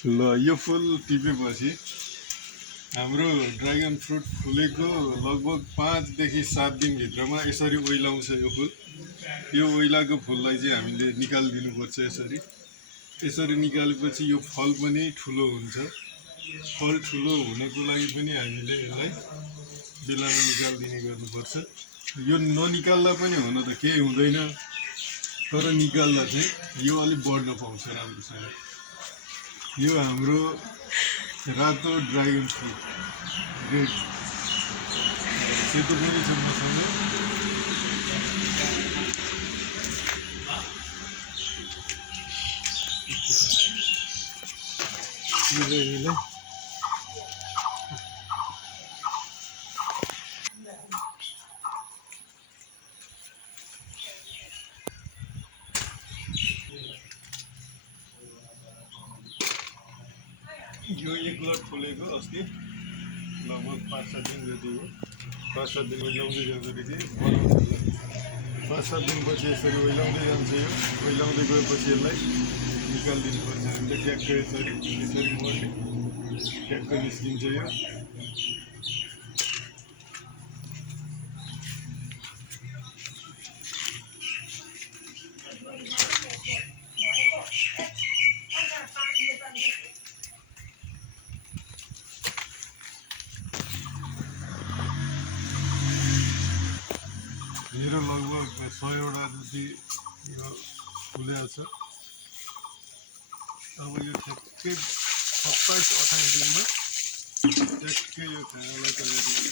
ल यो फुल टिपेपछि हाम्रो ड्रागन फ्रुट फुलेको लगभग 5 देखि 7 दिनभित्रमा यसरी ओइलाउँछ यो फुल। यो ओइलाको फुललाई चाहिँ हामीले निकालिदिनुपर्छ। यसरी यसरी निकालेपछि यो फल पनि ठुलो हुन्छ। फल ठुलो हुनको लागि पनि हामीले यसलाई बेलामा निकालिदिने गर्नुपर्छ। यो ननिकाल्दा पनि हुन त केही हुँदैन, तर निकाल्दा चाहिँ यो अलिक बढ्न पाउँछ राम्रोसँग। यो हाम्रो रातो ड्रागन फ्रुट रेड सेतो पनि छ मसँग। यो एक लट फुलेको अस्ति लगभग 5-7 दिन जति हो। 5-7 दिन ओइलाउँदै जाँदाखेरि चाहिँ बनाउँछ। 5-7 दिनपछि यसरी ओइलाउँदै जान्छ। यो ओइलाउँदै गएपछि यसलाई निकालिदिनुपर्छ। हामीले ट्याक्क यसरी मर्ने ट्याक्क निस्किन्छ यो। मेरो लगभग 100वटा जति यो फुलेको छ। अब यो ठ्याक्कै 27-28 दिनमा ट्याक्कै यो खानालाई तयार हुन्छ।